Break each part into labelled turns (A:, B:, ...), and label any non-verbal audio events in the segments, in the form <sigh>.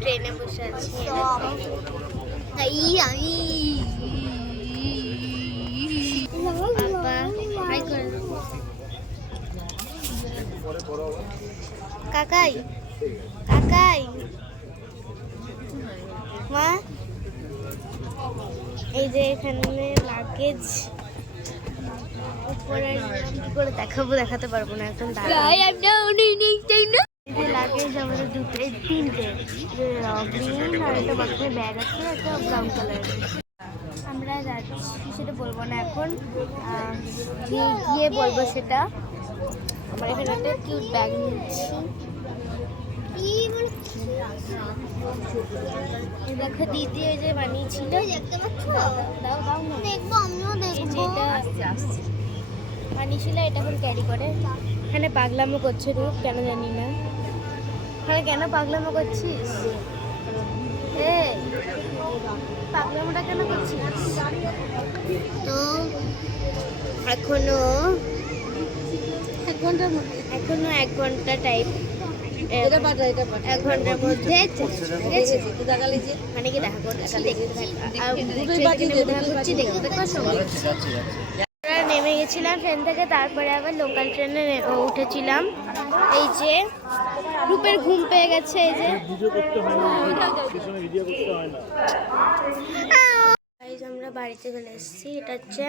A: ট্রেনে বসে আছি। আমি। কাকাই কাকাই। মা, এই যে এখানে লাগেজ উপরে কি করে দেখাবো, দেখাতে পারব না? লাগেজ আমাদের দুটো এই তিনটে গ্রিন আর একটা ব্যাগ আছে একটা ব্রাউন কালারের আমরা যাচ্ছি সেটা বলব না এখন। গিয়ে বলব সেটা। আমরা এখানে একটা কিউট ব্যাগ নিচ্ছি। দেখো দিদি ওই যে বানিয়েছিল। দেখতে পাচ্ছ দাও দাও না। দেখব আমিও দেখব। বানিয়েছিল এটা এখন ক্যারি করে। এখানে পাগলামো করছে রূপ কেন জানি না। এখানে কেন পাগলামো করছিস? পাগলামোটা কেন করছিস? তো এখনও এক ঘণ্টার মধ্যে। এখনও এক
B: ঘণ্টা পাঠা
A: এক ঘণ্টার মধ্যে মানে কি দেখা করছি দেখতে থাক নেমে গেছিলাম ট্রেন থেকে তারপরে আবার লোকাল ট্রেনে উঠেছিলাম। এই যে রূপের ঘুম পেয়ে গেছে এই যে। আমরা বাড়িতে চলে এসেছি। এটা হচ্ছে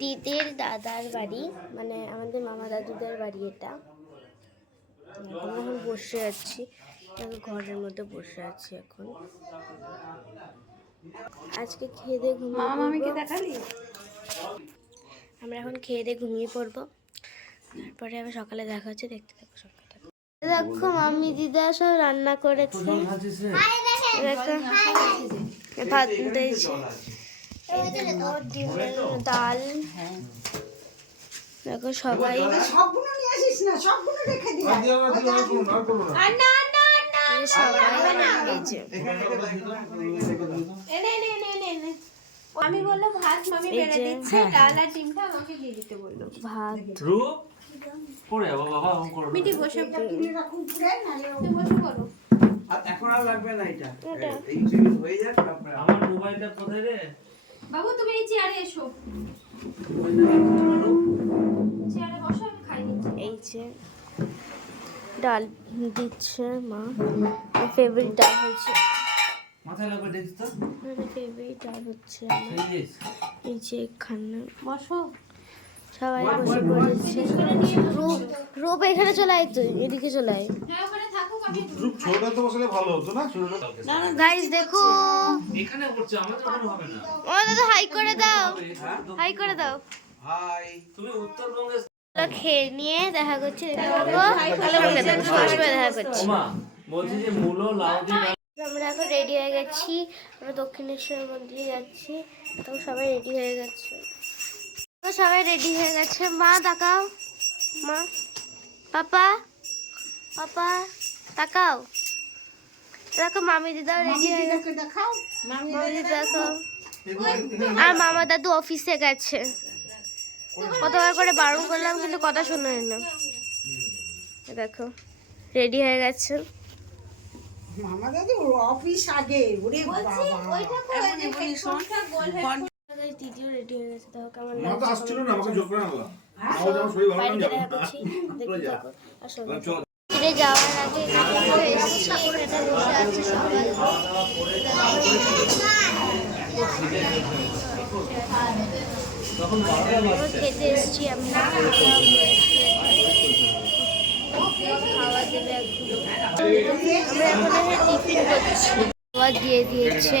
A: দিদির দাদার বাড়ি মানে আমাদের মামা দাদুদের বাড়ি এটা। আমরা এখন বসে আছি ঘরের মধ্যে বসে আছি এখন। আজকে খেয়ে দিয়ে ঘুমিয়ে।
B: দেখালি?
A: আমরা এখন খেয়ে দিয়ে ঘুমিয়ে পড়ব। তারপরে আবার সকালে দেখা হচ্ছে দেখতে থাকো সকালে। দেখো মাম্মি দিদা সব রান্না করেছে। দেখো ভাত দিয়েছে। এই দেখো ডাল সবাই
B: সবগুলো নিয়ে আসিস না সবগুলো রেখে দিই।
A: এই যে। সবাই
C: আমি বলল ভাত মামি বেড়ে দিচ্ছে ডাল আর ডিমটা আমাকে দিয়ে দিতে বলল।
A: ভাত।
D: রূপ পড়ে যাব বাবা ওম করো
C: মিটি বসে
B: এরকম ঘুরে নালে
C: তুমি বসে বলো।
E: আর এখন আর লাগবে না এটা। এই জিনিস হয়ে যাক তারপরে
D: আমার মোবাইলটা কোথায় রে?
C: বাবু তুমি এই চেয়ারে এসো। চেয়ারে বসো আমি খাই নিচ্ছি।
A: এই যে ডাল দিচ্ছে মা। ফেভারিট ডাল হচ্ছে।
D: মাথায় লাগবে দেখিস তো।
A: আমার ফেভারিট ডাল হচ্ছে
D: এই যে।
A: এই যে এখানে।
C: বসো।
A: সবাই বসে পড়েছে রূপ রূপ এখানে চলে আয় তুই এদিকে চলে আয়।
C: হ্যাঁ
A: গাইস দেখো।
D: এখানে করছে আমাদের ওখানে হবে না।
A: ও দাদা হাই করে দাও। হাই করে দাও।
E: হাই
D: তুমি উত্তরবঙ্গে
A: খেয়ে নিয়ে দেখা করছি দেখা করছি
D: বলছি যে মূলো লাউ
A: আমরা এখন রেডি হয়ে গেছি। আমরা দক্ষিণেশ্বর মন্দিরে যাচ্ছি। তো সবাই রেডি হয়ে গেছে। তো সবাই রেডি হয়ে গেছে। মা তাকাও। মা। পাপা। পাপা তাকাও। দেখো মামি দিদাও রেডি হয়ে গেছে।
B: দেখাও।
A: মামি দিদা দেখো আর মামা দাদু অফিসে গেছে। কতবার করে বারণ করলাম কিন্তু কথা শোনেন না। দেখো রেডি হয়ে গেছে।
B: মামা দাদু অফিস আগে। ওরে বাবা।
A: রেডি হয়ে গেছে দেখো কেমন লাগছে
F: আসছিল না আমাকে জোর করে আনলাম। <laughs>
A: ফিরে যাওয়ার আগে এখানে এসেছি এটা বসে আছে সবাই।
D: তখন বারোটা বাজছে
A: খেতে এসেছি আমরা খাওয়া দেবে আমরা এখন টিফিন করছি। খাওয়া দিয়ে দিয়েছে।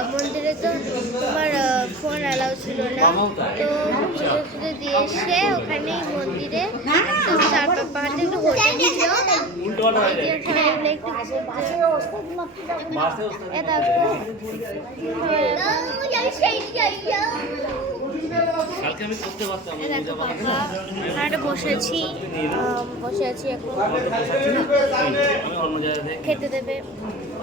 A: মন্দিরে তো তোমার ফোন অ্যালাউ ছিল না। তো পুজো পুজো দিয়ে এসে ওখানেই মন্দিরে একদম চার পা- পাঁচটা একটু হোটেল ছিল ওখানে বসেছি বসে আছি এখন। খেতে দেবে।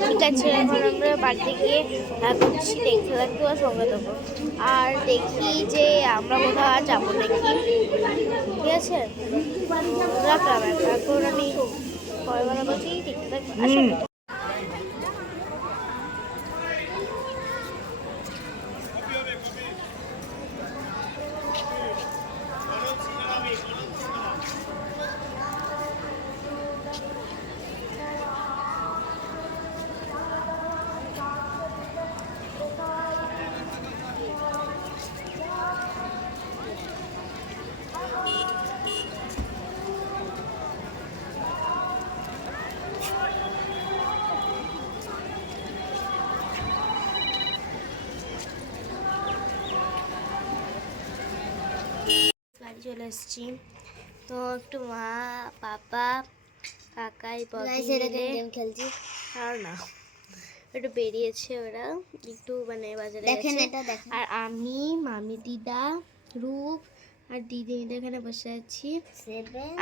A: ঠিক আছে এখন আমরা বাড়িতে গিয়ে এখন দেখতে থাকব আর সঙ্গে দেবো আর দেখি যে আমরা কোথাও আর যাব নাকি। ঠিক আছে? রাখলাম এখন। আমি পরে বলা বলছি, দেখতে থাকব চলে এসেছি। তো একটু মা পাপা কাকাই খেলছি। আর না একটু বেরিয়েছে ওরা একটু মানে বাজারে দেখেন এটা দেখেন। আর আমি মামি দিদা রূপ আর দিদি মিলে এখানে বসে আছি।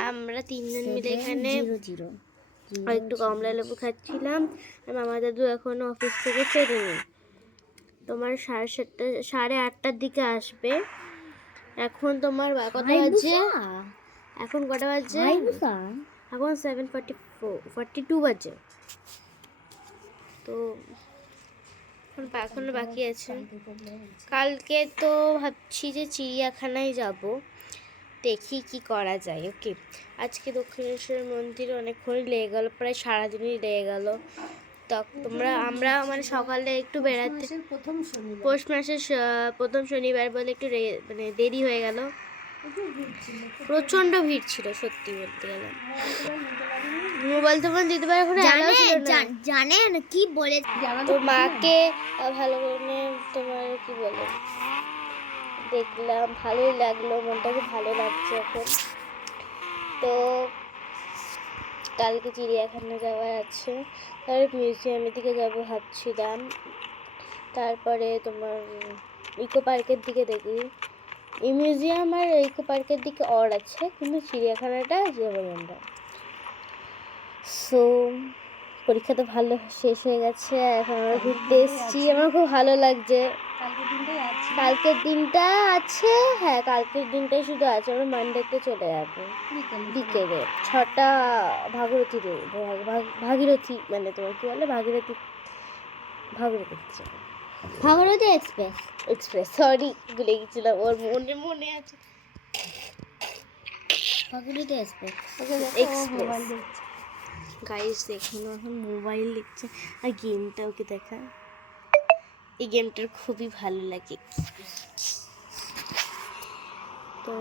A: আমরা তিনজন মিলে এখানে একটু কমলা লেবু খাচ্ছিলাম। আর মামা দাদু এখনও অফিস থেকে ফেরেনি। তোমার সাড়ে সাতটা সাড়ে আটটার দিকে আসবে। এখন তোমার কটা বাজে? এখন কটা বাজে? এখন seven forty four forty two বাজে। তো এখন বা- এখনও বাকি আছে। কালকে তো ভাবছি যে চিড়িয়াখানায় যাব। দেখি কি করা যায় ওকে আজকে দক্ষিণেশ্বর মন্দিরে অনেকক্ষণই লেগে গেল প্রায় সারাদিনই লেগে গেল। তোমরা আমরা মানে সকালে একটু বেড়াতে
B: প্রথম শনিবার।
A: পৌষ মাসের প্রথম শনিবার বলে একটু মানে দেরি হয়ে গেল। প্রচণ্ড ভিড় ছিল সত্যি বলতে গেলে। মোবাইল তোমার দিতে পারে এখন
G: জানেন কি বলে।
A: তো মাকে ভালো করে তোমার কি বলে? দেখলাম ভালোই লাগল মনটা খুব ভালো লাগছে এখন। তো কালকে চিড়িয়াখানা যাওয়ার আছে। তারপরে মিউজিয়ামের দিকে যাব ভাবছিলাম। তারপরে তোমার ইকো পার্কের দিকে দেখি। এই মিউজিয়াম আর ইকো পার্কের দিকে অর আছে কিন্তু চিড়িয়াখানাটা যাব আমরা। সো পরীক্ষা তো ভালো শেষ হয়ে গেছে এখন আমরা ঘুরতে এসেছি। আমার খুব ভালো লাগছে। কালকের দিনটা আছে হ্যাঁ কালকের দিনটাই শুধু আছে আমরা মানডেতে চলে যাব। বিকেলে ছটা ভাগীরথী ভাগ- ভাগ- ভাগীরথী মানে তোমার কি বলে? ভাগীরথী ভাগীরথী যাব।
G: ভাগরতী এক্সপ্রেস
A: এক্সপ্রেস সরি ভুলে গেছিলাম ওর মনে মনে আছে।
G: এক্সপ্রেস
A: এক্সপ্রেস গাইস দেখুন এখন মোবাইল লিখছে আর গেমটা ওকে দেখা? এই গেমটার খুবই ভালো লাগে। তো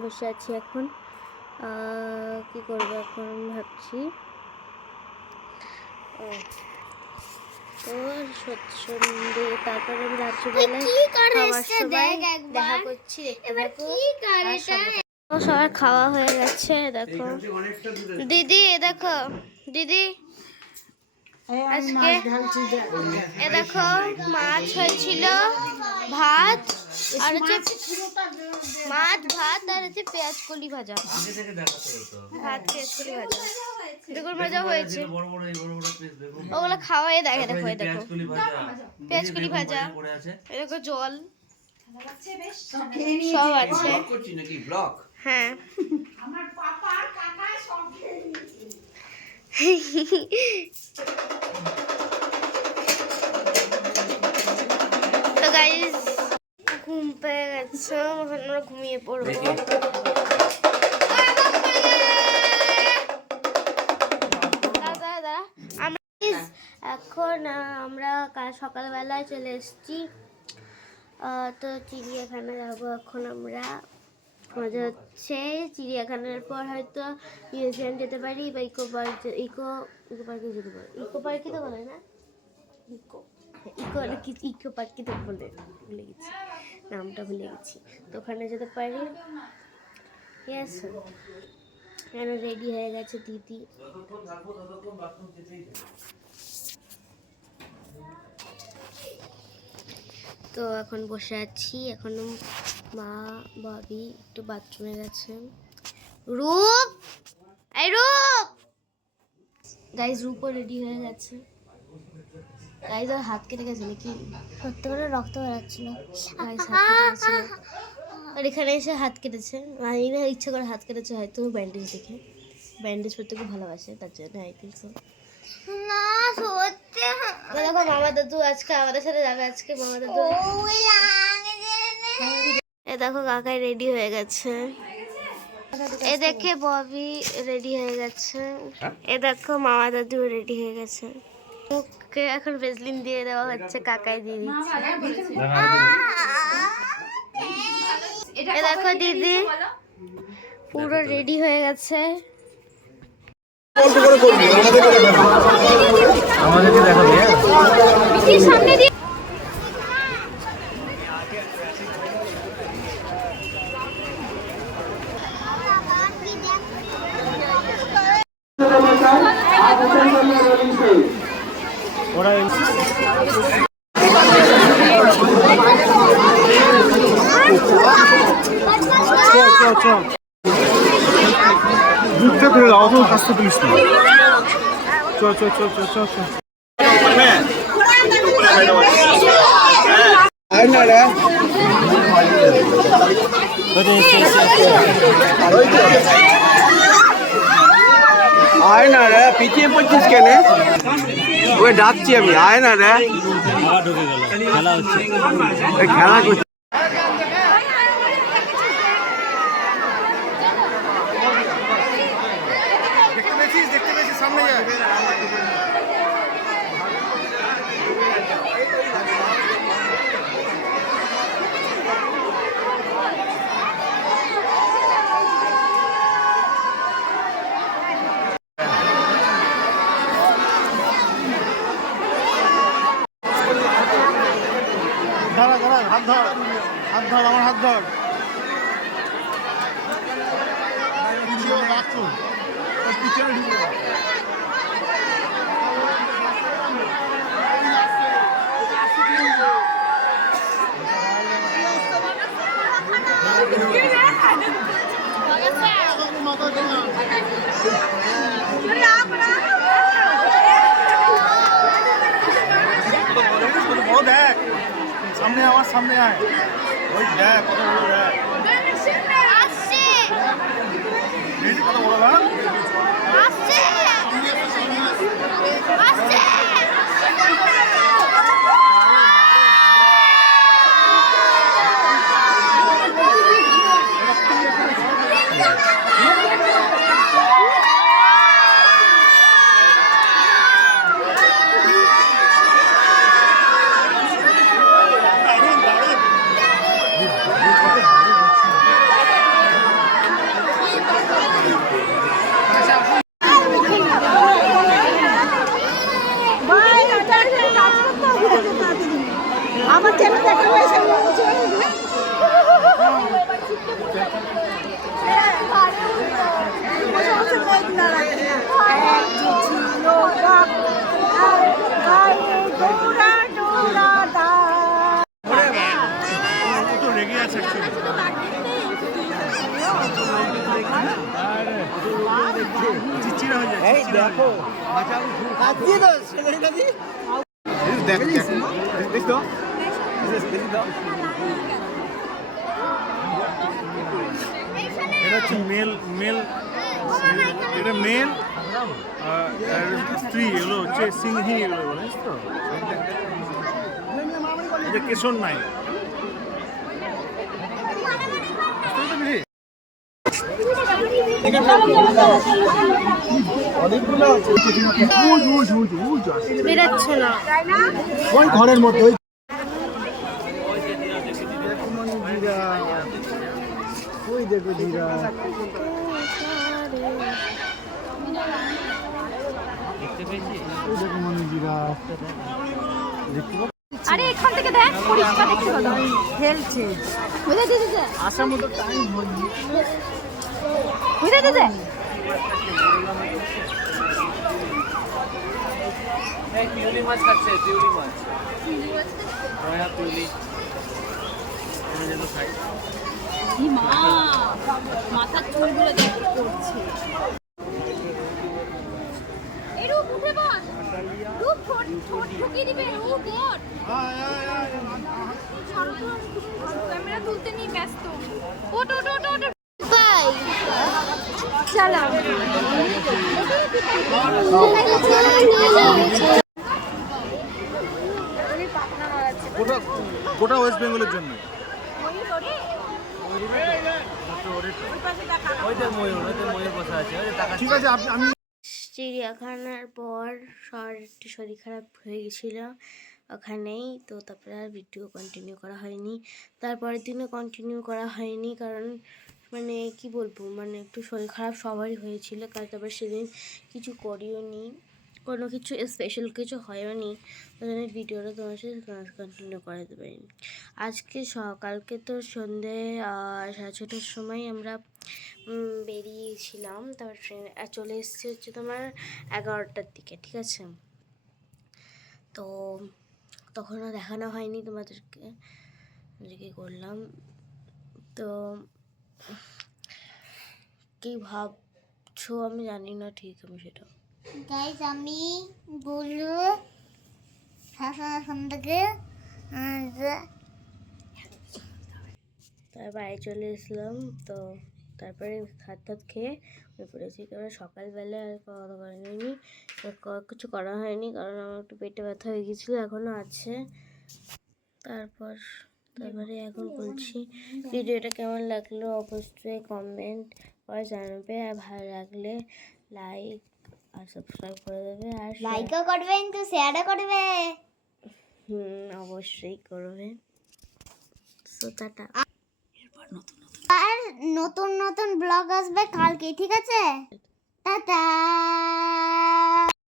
A: বসে আছি এখন। আহ, কি করব এখন ভাবছি। তো সত- সন্ধে তারপরে আমি রাত্রিবেলায় খাওয়ার সময় দেখা করছি সবার খাওয়া হয়ে গেছে দেখো। দিদি দেখো। দিদি আজকে- এ দেখো মাছ হয়েছিল ভাত আর হচ্ছে মাছ ভাত আর হচ্ছে পেঁয়াজ কলি ভাজা।
D: আগে থেকে দেখাতে হতো।
A: ভাত পেঁয়াজ কলি ভাজা। বেগুন ভাজা হয়েছে।
D: বড় বড় এই বড় বড় পিস দেখুন
A: ওগুলো খাওয়াই দেখে দেখো এই দেখো।
D: পেঁয়াজকলি ভাজা
A: পেঁয়াজ কলি ভাজা এ দেখো জল।
B: সব
A: আছে। হ্যাঁ।
B: আমার পাপা আর কাকা সব খেয়ে নিয়েছে।
A: তো গাইস ঘুম পেয়ে গেছে এখন আমরা ঘুমিয়ে পড়ব। এখন আমরা কাল সকালবেলায় চলে এসেছি। তো চিড়িয়াখানা যাব এখন আমরা। মজা হচ্ছে। চিড়িয়াখানার পর হয়তো মিউজিয়াম যেতে পারি বা ইকো পার্ক ইকো ইকো পার্কে যেতে পারি। ইকো পার্কে তো বলে না? ইকো ইকো কি ইকো পার্কে তো বলে ভুলে গেছি। নামটা ভুলে গেছি। তো ওখানে যেতে পারি। ইয়েস এখানে রেডি হয়ে গেছে দিদি। তো এখন বসে আছি এখনও মা বাবি একটু বাথরুমে গেছে। রূপ! এই রূপ! গাইজ রূপও রেডি হয়ে গেছে। গাইজ আর হাত কেটে গেছে নাকি?
G: সত্যি করে রক্ত বেরাচ্ছিল।
A: গাইজ হাত আর এখানে এসে হাত কেটেছে। আমি না ইচ্ছা করে হাত কেটেছে হয়তো ব্যান্ডেজ দেখে। ব্যান্ডেজ করতে খুব ভালোবাসে তার জন্য আই থিঙ্ক সো
G: না সত্যি
A: দেখো মামা দাদু আজকে আমাদের সাথে যাবে আজকে মামা দাদু এ দেখো কাকাই রেডি হয়ে গেছে। এ দেখে ববি রেডি হয়ে গেছে। এ দেখো মামা দাদু রেডি হয়ে গেছে। ওকে এখন ভেসলিন দিয়ে দেওয়া হচ্ছে কাকাই দিয়ে দিচ্ছে। এ দেখো দিদি পুরো রেডি হয়ে গেছে।
D: আমাদেরকে দেখাবি। হ্যাঁ
F: দুধটা ফেলে দাও অত কাছতে তুলিস না। চ চ চ চ চ চ
E: আয় না রে পিছিয়ে পড়ছিস কেন? ওকে ডাকছি আমি আয় না রে।
D: খেলা হচ্ছে।
E: খেলা করছি
F: দেখতে পেয়েছিস দেখতে পেয়েছিস সামনে যায় দাঁড়া দাঁড়া হাত ধর হাত ধর আমার হাত ধর। পিছনে দেখ। সামনে আমার সামনে আয়। ওই দেখ কত বড় দেখ। দেখেছিস কত বড় না দারুণ দারুণ
B: আমার ছেলে দেখতে পেয়েছে
F: কত রেগে আছে actually। যায়। দেখ। দেখ দেখ তো এটা হচ্ছে মেল মেল এটা মেল স্ত্রী এগুলো হচ্ছে সিংহি এগুলো বলে তো? এটা কেশর নাই।
A: বেরাচ্ছে না
F: ওই ঘরের মধ্যে ওই ওই দেখো জিরা
D: দেখতে পেয়েছি
F: এই দেখো মানে জিরা দেখতে
C: আরে এখান থেকে দেখ পরিষ্কার দেখতে পাবো। খেলছে। বুঝে দিতে দে
F: আসার মতো টাইম হয়নি।
C: বুঝে দিতে
E: পিউলি মাছ খাচ্ছে পিউলি মাছ পিউলি
C: মাথার চুলগুলো করছে এরূপ উঠে বস রূপ ঠোঁট ঠোঁট ঢুকিয়ে দিবে রূপ ওঠ ক্যামেরা তুলতে নিয়ে ব্যস্ত ওট ওট ওট ওট
A: বাই
F: গোটা ওয়েস্ট বেঙ্গলের জন্য ঠিক আছে আমি
A: চিড়িয়াখানার পর সবার একটু শরীর খারাপ হয়ে গেছিল ওখানেই তো তারপরে আর ভিডিও কন্টিনিউ করা হয়নি। তারপরের দিনও কন্টিনিউ করা হয়নি কারণ মানে কি বলব মানে একটু শরীর খারাপ সবারই হয়েছিল, কারণ তারপর সেদিন কিছু করিও নি, কোনো কিছু স্পেশাল কিছু হয়ও নি জন্য ভিডিওটা তোমার সাথে কন্টিনিউ করাতে পারিনি আজকে সকালকে তো সন্ধে সাড়ে ছটার সময় আমরা বেরিয়েছিলাম, তারপর ট্রেন চলে এসেছে হচ্ছে তোমার এগারোটার দিকে, ঠিক আছে? তো তখনও দেখানো হয়নি তোমাদেরকে যে করলাম তো কি ভাবছ আমি জানি না ঠিক আমি সেটা।
G: গাইজ আমি বলু শাসন থেকে
A: তার বাড়ি চলে এসলাম তো তারপরে খাত টাত খেয়ে শুয়ে পড়েছি। কারণ সকালবেলা আর খাওয়া দাওয়া করিনি কিছু করা হয়নি কারণ আমার একটু পেটে ব্যথা হয়ে গেছিল এখনও আছে। তারপর তারপরে এখন বলছি ভিডিওটা কেমন লাগল অবশ্যই কমেন্ট করে জানাবে আর ভালো লাগলে লাইক আর সাবস্ক্রাইব করে দেবে আর
G: লাইকও করবেন তো শেয়ারও করবে।
A: হুম অবশ্যই করবে। So tata.
G: আর নতুন নতুন ব্লগ আসবে কালকে ঠিক আছে? টাটা।